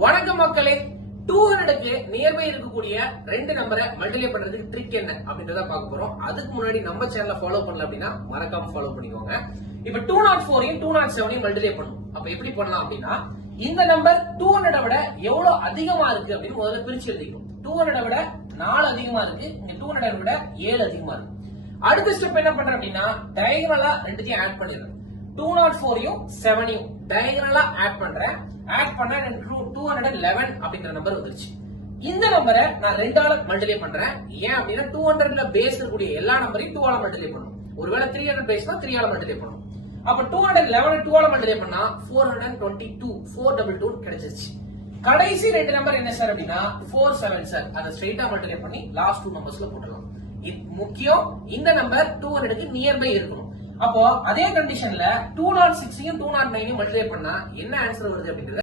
வணக்கம் மக்களே, 200க்கு நியர்பை இருக்கக்கூடிய ரெண்டு நம்பரை மல்டிப்ளை பண்றதுக்கு ட்ரிக் என்ன அப்படின்றத பார்க்க போறோம். அதுக்கு முன்னாடி நம்ம சேனலை ஃபாலோ பண்ணல அப்படின்னா மறக்காம ஃபாலோ பண்ணிக்கோங்க. இப்ப 204 207 மல்டிப்ளை பண்ணணும். அப்ப எப்படி பண்ணலாம் அப்படின்னா, இந்த நம்பர் 200 விட எவ்வளவு அதிகமா இருக்கு அப்படின்னு முதல்ல பிரிச்சு எழுதிக்கணும். 200 விட 4 அதிகமா இருக்கு, இங்க 200 விட 7 அதிகமா இருக்கு. அடுத்த ஸ்டெப் என்ன பண்றேன் அப்படின்னா, டயகனலா ரெண்டுத்தையும் ஆட் பண்ணிடுறேன். 204 7 டயகனலா ஆட் பண்றேன். ஆட் பண்ண 211 அப்படிங்கிற நம்பர் வந்துருச்சு. இந்த நம்பரை நான் 2 ஆல மல்டிப்ளை பண்றேன். ஏன் அப்படின்னா 200ல பேஸ் இருக்கக்கூடிய எல்லா நம்பரையும் 2 ஆல மல்டிப்ளை பண்ணணும். ஒருவேளை 300 பேஸ்னா 3 ஆல மல்டிப்ளை பண்ணணும். அப்ப 211 2 ஆல மல்டிப்ளை பண்ணா 422 422 கிடைச்சிருச்சு. கடைசி ரெண்டு நம்பர் என்ன சார் அப்படின்னா 47 சார். அதை ஸ்ட்ரைட்டா மல்டிப்ளை பண்ணி லாஸ்ட் 2 நம்பர்ஸ்ல போட்டுடலாம். இது முக்கியம். இந்த நம்பர் 200க்கு நியர்பை இருக்கணும். அப்போ அதே கண்டிஷன்ல 206 209 மல்டிப்ளை பண்ணா என்ன ஆன்சர் வருது அப்படின்றது